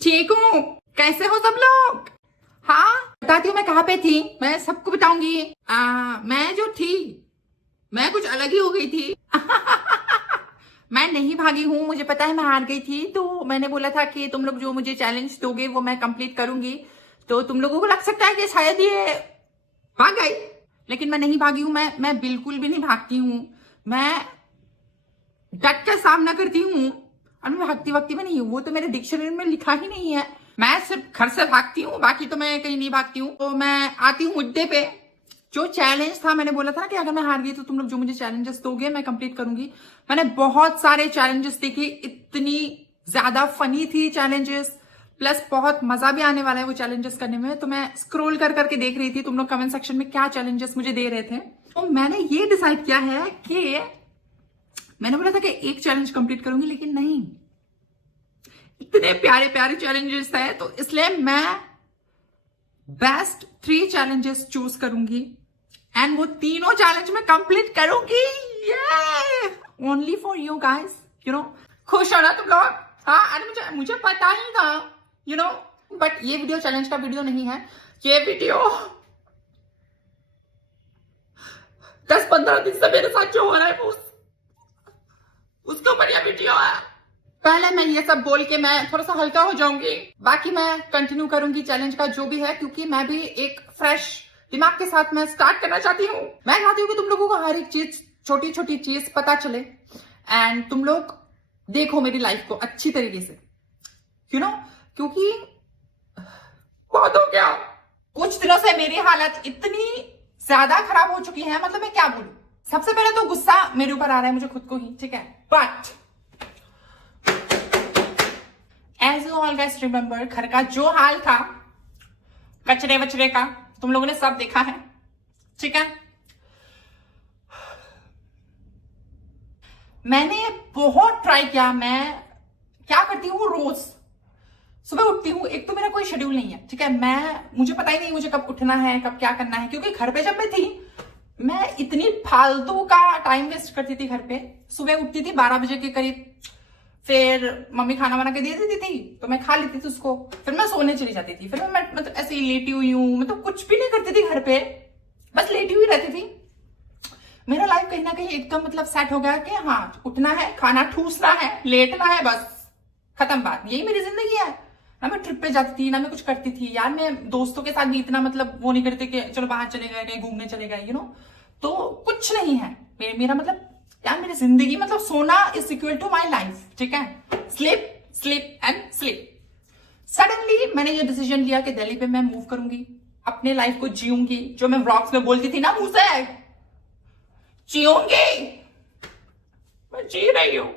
ठीक हूँ। कैसे हो सब लोग? हाँ बताती हूँ मैं कहाँ पे थी, मैं सबको बताऊंगी। मैं जो थी, मैं कुछ अलग ही हो गई थी। मैं नहीं भागी हूँ, मुझे पता है मैं हार गई थी, तो मैंने बोला था कि तुम लोग जो मुझे चैलेंज दोगे वो मैं कंप्लीट करूंगी। तो तुम लोगों को लग सकता है कि शायद ये भाग गई, लेकिन मैं नहीं भागी हूँ। मैं बिल्कुल भी नहीं भागती हूँ। मैं डट कर सामना करती हूँ और मैं भागती वक्ती में नहीं हूँ। वो तो मेरे डिक्शनरी में लिखा ही नहीं है। मैं सिर्फ घर से भागती हूँ, बाकी तो मैं कहीं नहीं भागती हूँ। तो मैं आती हूँ मुद्दे पे। जो चैलेंज था, मैंने बोला था ना कि अगर मैं हार गई तो तुम लोग जो मुझे चैलेंजेस दोगे मैं कंप्लीट करूंगी। मैंने बहुत सारे चैलेंजेस देखे, इतनी ज्यादा फनी थी चैलेंजेस, प्लस बहुत मजा भी आने वाला है वो चैलेंजेस करने में। तो मैं स्क्रॉल कर करके देख रही थी तुम लोग कमेंट सेक्शन में क्या चैलेंजेस मुझे दे रहे थे। तो मैंने ये डिसाइड किया है कि मैंने बोला था कि एक चैलेंज कंप्लीट करूंगी, लेकिन नहीं, इतने प्यारे प्यारे चैलेंजेस थे, तो इसलिए मैं बेस्ट 3 चैलेंजेस चूज करूंगी एंड वो तीनों चैलेंज में कंप्लीट करूंगी। Only for you guys, you know. खुश हो ना तुम लोग? हाँ, अरे मुझे पता ही था, यू नो। बट ये वीडियो चैलेंज का वीडियो नहीं है, ये वीडियो 10-15 दिन से मेरे साथ जो हो रहा है वो उसके ऊपर ये वीडियो है। पहले मैं ये सब बोल के मैं थोड़ा सा हल्का हो जाऊंगी, बाकी मैं कंटिन्यू करूंगी चैलेंज का जो भी है, क्योंकि मैं भी एक फ्रेश दिमाग के साथ मैं स्टार्ट करना चाहती हूँ। मैं चाहती हूँ कि तुम लोगों को हर एक चीज, छोटी छोटी चीज पता चले एंड तुम लोग देखो मेरी लाइफ को अच्छी तरीके से, यू नो। क्योंकि बहुत हो गया, कुछ दिनों से मेरी हालत इतनी ज्यादा खराब हो चुकी है, मतलब मैं क्या बोलूं। सबसे पहले तो गुस्सा मेरे ऊपर आ रहा है, मुझे खुद को ही, ठीक है। But as you all guys remember, घर का जो हाल था, कचरे वचरे का, तुम लोगों ने सब देखा है, ठीक है। मैंने बहुत ट्राई किया। मैं क्या करती हूँ, रोज सुबह उठती हूँ, एक तो मेरा कोई शेड्यूल नहीं है, ठीक है। मुझे पता ही नहीं मुझे कब उठना है, कब क्या करना है, क्योंकि घर पे जब मैं थी मैं इतनी फालतू का टाइम वेस्ट करती थी घर पे। सुबह उठती थी 12 बजे के करीब, फिर मम्मी खाना बना के दे देती थी तो मैं खा लेती थी उसको, फिर मैं सोने चली जाती थी। फिर मैं मतलब ऐसे ही लेटी हुई हूँ, मतलब कुछ भी नहीं करती थी घर पे, बस लेटी हुई रहती थी। मेरा लाइफ कहीं ना कहीं एकदम मतलब सेट हो गया कि हाँ, उठना है, खाना ठूसना है, लेटना है, बस खत्म बात। यही मेरी जिंदगी है। ना मैं ट्रिप पे जाती थी, ना मैं कुछ करती थी यार। मैं दोस्तों के साथ भी इतना मतलब वो नहीं करते कि चलो बाहर चले गए, कहीं घूमने चले गए, यू नो। तो कुछ नहीं है मेरा मतलब यार, मेरी जिंदगी मतलब सोना is equal to my life, ठीक है। Sleep sleep and sleep. Suddenly मैंने ये डिसीजन लिया कि दिल्ली पे मैं मूव करूंगी, अपने लाइफ को जीऊंगी, जो मैं व्लॉग्स में बोलती थी ना मुंह से, जीऊंगी, मैं जी रही हूं।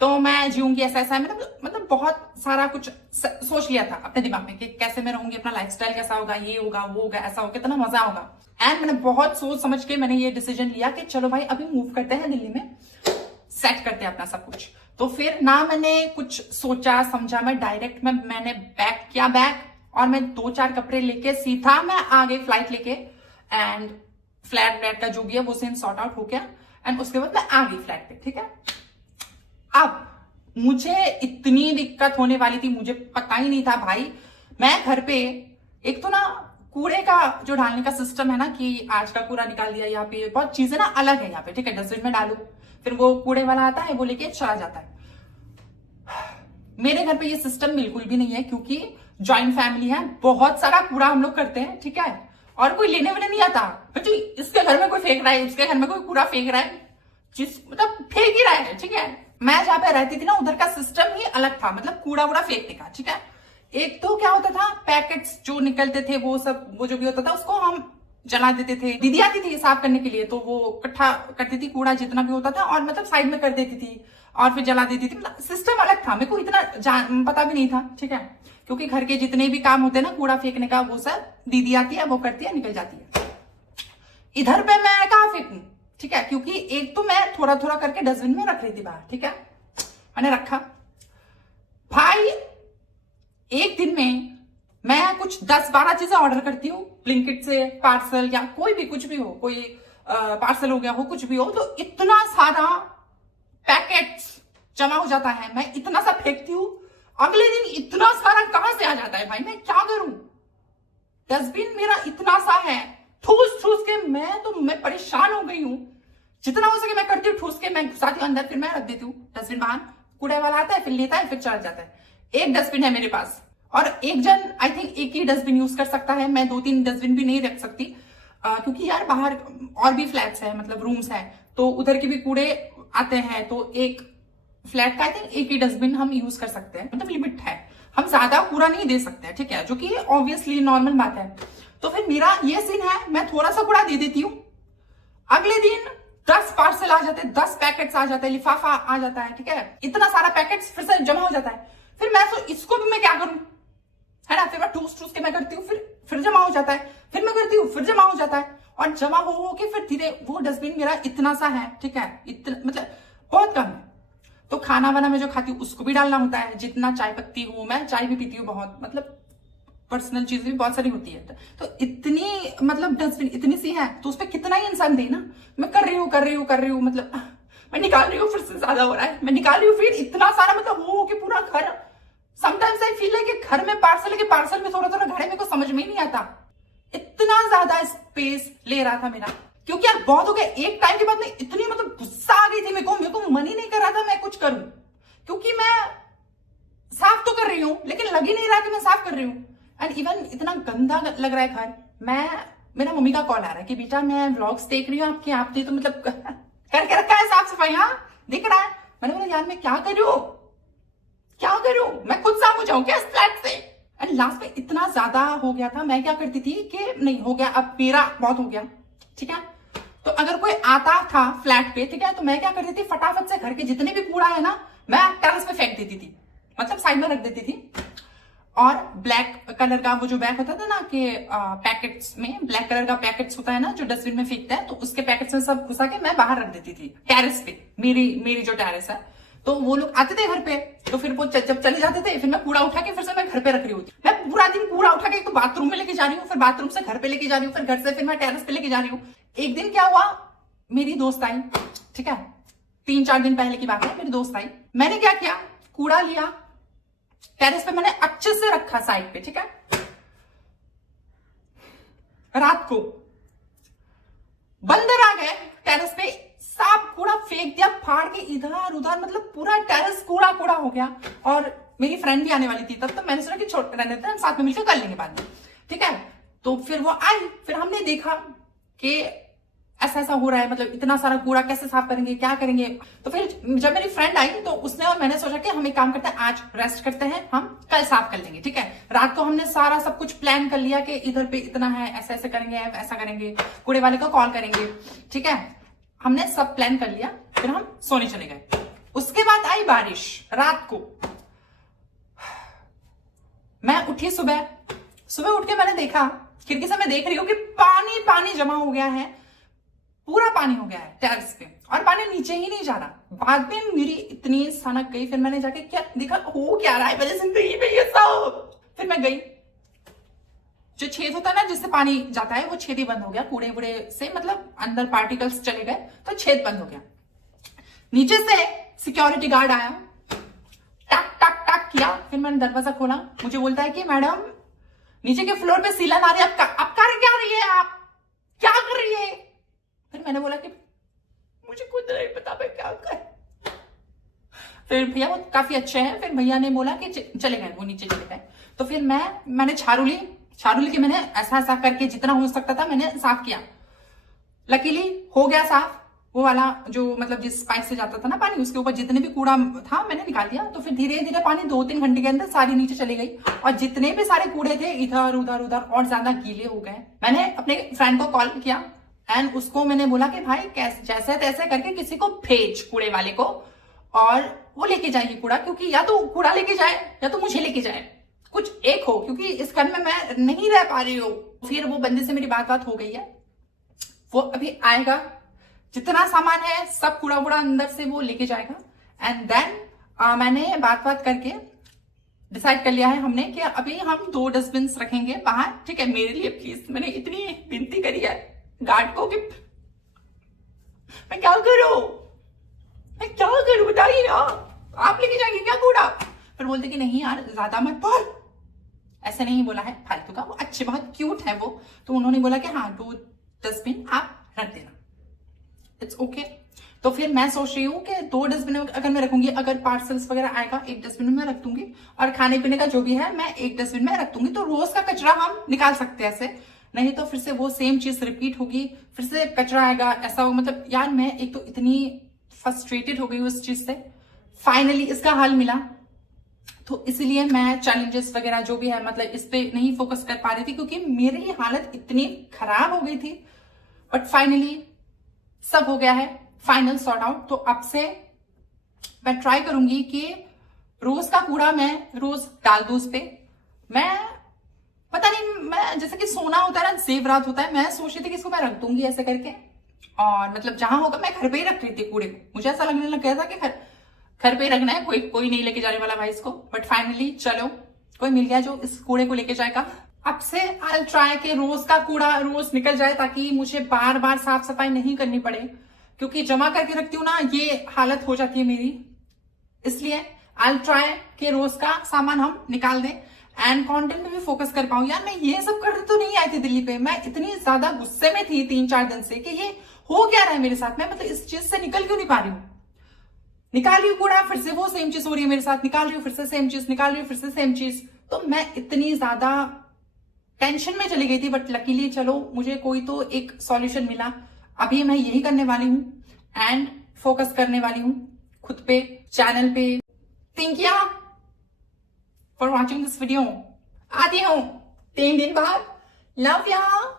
तो मैं जीऊंगी ऐसा ऐसा, मतलब बहुत सारा कुछ सोच लिया था अपने दिमाग में कि कैसे मैं रहूंगी, अपना लाइफस्टाइल कैसा होगा, ये होगा वो होगा, ऐसा होगा, कितना मजा होगा। एंड मैंने बहुत सोच समझ के मैंने ये डिसीजन लिया कि चलो भाई अभी मूव करते हैं दिल्ली में, सेट करते हैं अपना सब कुछ। तो फिर ना मैंने कुछ सोचा समझा, मैं डायरेक्ट मैंने बैग किया बैग, और मैं 2-4 कपड़े लेके सीधा मैं आ गई फ्लाइट लेके। एंड फ्लैट का जो भी है वो सीन सॉर्ट आउट हो गया, एंड उसके बाद मैं आ गई फ्लैट पे, ठीक है। अब मुझे इतनी दिक्कत होने वाली थी, मुझे पता ही नहीं था भाई। मैं घर पे एक तो ना कूड़े का जो डालने का सिस्टम है ना, कि आज का कूड़ा निकाल दिया, यहाँ पे बहुत चीजें ना अलग है यहाँ पे, ठीक है। डस्टबिन में डालो, फिर वो कूड़े वाला आता है, वो लेके चला जाता है। मेरे घर पे ये सिस्टम बिल्कुल भी नहीं है, क्योंकि ज्वाइंट फैमिली है, बहुत सारा कूड़ा हम लोग करते हैं, ठीक है। और कोई लेने वाले नहीं आता, तो इसके घर में कोई फेंक रहा है, उसके घर में कोई कूड़ा फेंक रहा है, मतलब फेंक ही रहा है, ठीक है। मैं जहां पे रहती थी ना, उधर का सिस्टम ही अलग था, मतलब कूड़ा वूड़ा फेंकने का, ठीक है। एक तो क्या होता था, पैकेट्स जो निकलते थे वो सब, वो जो भी होता था उसको हम जला देते थे। दीदी आती थी साफ करने के लिए, तो वो इकट्ठा करती थी कूड़ा जितना भी होता था, और मतलब साइड में कर देती थी और फिर जला देती थी। मतलब सिस्टम अलग था, मेरे को इतना पता भी नहीं था, ठीक है। क्योंकि घर के जितने भी काम होते हैं ना कूड़ा फेंकने का, वो सब दीदी आती है, वो करती है, निकल जाती है। इधर पे मैं कहाँ फेंकूं, ठीक है। क्योंकि एक तो मैं थोड़ा थोड़ा करके डस्टबिन में रख रही थी बाहर, ठीक है। मैंने रखा भाई, एक दिन में मैं कुछ 10-12 चीजें ऑर्डर करती हूँ ब्लिंकिट से, पार्सल या कोई भी कुछ भी हो, कोई पार्सल हो गया हो, कुछ भी हो, तो इतना सारा पैकेट्स जमा हो जाता है। मैं इतना सा फेंकती हूँ अगले दिन इतना सारा कहां से आ जाता है भाई, मैं क्या करूं? डस्टबिन मेरा इतना सा है, ठूस ठूस के मैं परेशान हो गई हूं। जितना हो सके मैं करती हूँ, ठूस के मैं घुसाती हूँ अंदर, फिर मैं रख देती हूँ डस्टबिन बाहर। कूड़े वाला आता है, फिर लेता है, फिर चला जाता है। एक डस्टबिन है मेरे पास, और एक जन आई थिंक एक ही डस्टबिन यूज कर सकता है। मैं 2-3 डस्टबिन भी नहीं रख सकती, क्योंकि यार बाहर और भी फ्लैट्स है, मतलब रूम्स है, तो उधर के भी कूड़े आते हैं। तो एक फ्लैट का आई थिंक एक ही डस्टबिन हम यूज कर सकते हैं, मतलब लिमिट है, हम ज्यादा कूड़ा नहीं दे सकते हैं, ठीक है, जो कि ऑब्वियसली नॉर्मल बात है। तो फिर मेरा ये सीन है, मैं थोड़ा सा कूड़ा दे देती हूँ, अगले दिन 10 पार्सल आ जाते हैं, 10 पैकेट्स आ जाते हैं, लिफाफा आ जाता है, ठीक है, इतना सारा पैकेट्स फिर से जमा हो जाता है। फिर मैं इसको भी मैं क्या करूं, है ना, फिर मैं ठूस ठूस के मैं करती हूँ, फिर जमा हो जाता है, फिर मैं करती हूँ, फिर जमा हो जाता है, और जमा हो के फिर धीरे, वो डस्टबिन मेरा इतना सा है, ठीक है, इतना मतलब बहुत कम है। तो खाना वाना में जो खाती हूँ उसको भी डालना होता है, जितना चाय पत्ती हूँ, मैं चाय भी पीती हूँ बहुत, मतलब पर्सनल चीजें भी बहुत सारी होती है। तो इतनी मतलब डस्टबिन इतनी सी है, तो उस पर कितना ही इंसान दे ना। मैं कर रही हूँ, मतलब मैं निकाल रही हूँ, फिर से ज्यादा हो रहा है, मैं निकाल रही हूँ, फिर इतना सारा मतलब हो कि पूरा घर, समटाइम्स आई फील है कि घर में पार्सल है कि पार्सल में थोड़ा थोड़ा घर है, मेरे को समझ में ही नहीं आता। इतना ज्यादा स्पेस ले रहा था मेरा, क्योंकि यार बहुत हो गया। एक टाइम के बाद में इतनी मतलब गुस्सा आ गई थी मेरे को मन ही नहीं कर रहा था मैं कुछ करूं, क्योंकि मैं साफ तो कर रही हूँ लेकिन लग ही नहीं रहा कि मैं साफ कर रही हूँ। एंड इवन इतना गंदा लग रहा है घर। मेरा मम्मी का कॉल आ रहा है कि बेटा मैं व्लॉग्स देख रही हूँ आपके, आपने तो मतलब करके रखा है साफ सफाई, हाँ दिख रहा है। मैंने बोला यार मैं क्या करूं, मैं खुद साफ हो जाऊं क्या इस फ्लैट से। एंड लास्ट में इतना ज्यादा हो गया था, मैं क्या करती थी कि नहीं हो गया, अब मेरा बहुत हो गया, ठीक है। तो अगर कोई आता था फ्लैट पे, ठीक है, तो मैं क्या करती थी, फटाफट से घर के जितने भी कूड़ा है ना, मैं टेरेस पे फेंक देती थी, मतलब साइड में रख देती थी। और ब्लैक कलर का वो जो बैग होता था ना कि पैकेट्स में ब्लैक कलर का पैकेट्स होता है ना जो डस्टबिन में फेंकता है, तो उसके पैकेट्स में सब घुसा के मैं बाहर रख देती थी टेरेस पे। मेरी जो टेरेस है, तो वो लोग आते थे घर पे, तो फिर वो जब चले जाते थे, फिर मैं कूड़ा उठा के फिर से मैं घर पे रख रही होती। मैं पूरा दिन कूड़ा उठा के एक तो बाथरूम में लेके जा रही हूँ, फिर बाथरूम से घर पे लेके जा रही हूँ, फिर घर से फिर मैं टेरेस पे लेके जा रही हूँ। एक दिन क्या हुआ, मेरी दोस्त आई, ठीक है, 3-4 दिन पहले की बात है, मेरी दोस्त आई, मैंने क्या किया, कूड़ा लिया, टेरेस पे मैंने अच्छे से रखा साइड पे, ठीक है। रात को बंदर आ गए टेरेस पे, साफ कूड़ा फेंक दिया, फाड़ के इधर उधर, मतलब पूरा टेरेस कूड़ा हो गया। और मेरी फ्रेंड भी आने वाली थी तब, तो मैंने सोचा कि छोटे रहने थे, हम साथ में मिलकर कर लेंगे बाद में, ठीक है। तो फिर वो आई, फिर हमने देखा कि ऐसा हो रहा है, मतलब इतना सारा कूड़ा कैसे साफ करेंगे, क्या करेंगे। तो फिर जब मेरी फ्रेंड आई तो उसने और मैंने सोचा कि हम एक काम करते हैं, आज रेस्ट करते हैं, हम कल साफ कर लेंगे, ठीक है। रात को हमने सारा सब कुछ प्लान कर लिया कि इधर पे इतना है, ऐसे ऐसे करेंगे, ऐसा करेंगे, कूड़े वाले को कॉल करेंगे, ठीक है। हमने सब प्लान कर लिया, फिर हम सोने चले गए। उसके बाद आई बारिश रात को। मैं उठी सुबह उठ के मैंने देखा, खिड़की से मैं देख रही हूँ कि पानी जमा हो गया है, पूरा पानी हो गया है टेरेस पे, और पानी नीचे ही नहीं जा रहा। बाद में मेरी इतनी सनक गई, फिर मैंने जाके क्या देखा, हो क्या रहा है मेरी जिंदगी में ये सब। फिर मैं गई, जो छेद होता है ना जिससे पानी जाता है, वो छेद ही बंद हो गया, कूड़े वूड़े से मतलब अंदर पार्टिकल्स चले गए, तो छेद बंद हो गया। नीचे से सिक्योरिटी गार्ड आया, टक टक टक किया, फिर मैंने दरवाजा खोला, मुझे बोलता है कि मैडम नीचे के फ्लोर पे सीलन आ रही है, आप क्या रही है, आप क्या कर रही है। फिर मैंने बोला कि मुझे खुद नहीं पता मैं क्या कर। फिर भैया वो काफी अच्छे हैं, फिर भैया ने बोला कि चले गए, वो नीचे चले गए। तो फिर मैंने झाड़ू ली के मैंने ऐसा करके जितना हो सकता था मैंने साफ किया। लकीली हो गया साफ, वो वाला जो मतलब जिस पाइप से जाता था ना पानी, उसके ऊपर जितने भी कूड़ा था मैंने निकाल दिया। तो फिर धीरे धीरे पानी 2-3 घंटे के अंदर सारी नीचे चली गई, और जितने भी सारे कूड़े थे इधर उधर और ज्यादा गीले हो गए। मैंने अपने फ्रेंड को कॉल किया एंड उसको मैंने बोला कि भाई जैसे तैसे करके किसी को भेज कूड़े वाले को, और वो लेके जाइए कूड़ा, क्योंकि या तो कूड़ा लेके जाए या तो मुझे लेके जाए, कुछ एक हो, क्योंकि इस घर में मैं नहीं रह पा रही हूँ। फिर वो बंदे से मेरी बात हो गई है, वो अभी आएगा, जितना सामान है सब कूड़ा वूड़ा अंदर से वो लेके जाएगा। एंड देन मैंने बात करके डिसाइड कर लिया है हमने कि अभी हम 2 डस्टबिन रखेंगे बाहर, ठीक है। मेरे लिए प्लीज, मैंने इतनी विनती करी है गार्ड को कि मैं क्या करूं बताइए ना, आप लेके जाएंगे क्या कूड़ा, पर बोलते कि नहीं यार ज्यादा मत बोल, ऐसा नहीं बोला है फालतू का, वो अच्छे बहुत क्यूट है वो, तो उन्होंने बोला कि हाँ 2 डस्टबिन आप रख देना, इट्स ओके। तो फिर मैं सोच रही हूँ कि 2 डस्टबिन अगर मैं रखूंगी, अगर पार्सल्स वगैरह आएगा 1 डस्टबिन में रख दूंगी, और खाने पीने का जो भी है मैं 1 डस्टबिन में रख दूंगी, तो रोज का कचरा हम निकाल सकते हैं ऐसे, नहीं तो फिर से वो सेम चीज रिपीट होगी, फिर से कचरा आएगा, ऐसा होगा। मतलब यार मैं एक तो इतनी फ्रस्ट्रेटेड हो गई उस चीज से, फाइनली इसका हल मिला, तो इसलिए मैं चैलेंजेस वगैरह जो भी है मतलब इस पे नहीं फोकस कर पा रही थी, क्योंकि मेरी हालत इतनी खराब हो गई थी। बट फाइनली सब हो गया है, फाइनल सॉर्ट आउट। तो अब से मैं ट्राई करूंगी कि रोज का कूड़ा मैं रोज डाल दूं उस पे। मैं पता नहीं, मैं जैसे कि सोना होता है ना, जेवरात होता है, मैं सोच रही थी कि इसको मैं रख दूंगी ऐसे करके, और मतलब जहां होगा, मैं घर पे ही रख रही थी कूड़े को, मुझे ऐसा लगने लग गया था कि घर पे ही रखना है, कोई नहीं लेके जाने वाला भाई इसको। बट फाइनली चलो कोई मिल गया जो इस कूड़े को लेके जाएगा। अब से आई ट्राई कि रोज का कूड़ा रोज निकल जाए, ताकि मुझे बार बार साफ सफाई नहीं करनी पड़े, क्योंकि जमा करके रखती हूँ ना, ये हालत हो जाती है मेरी। इसलिए आई ट्राई कि रोज का सामान हम निकाल दें एंड कंटेंट में भी फोकस कर पाऊं। यार मैं ये सब करने तो नहीं आई थी दिल्ली पे, मैं इतनी ज्यादा गुस्से में थी 3-4 दिन से कि ये हो क्या रहा है मेरे साथ, मैं मतलब इस चीज से निकल क्यों नहीं पा रही हूँ। निकाल रही हूँ कूड़ा, फिर से वो सेम चीज हो रही है मेरे साथ, निकाल रही हूँ फिर से सेम चीज, निकाल रही हूँ फिर से सेम चीज। तो मैं इतनी ज्यादा टेंशन में चली गई थी, बट लकीली चलो मुझे कोई तो एक सॉल्यूशन मिला। अभी मैं यही करने वाली हूँ एंड फोकस करने वाली हूँ खुद पे, चैनल पे। Thank you for watching this video. आती हूँ 3 दिन बाद। Love you.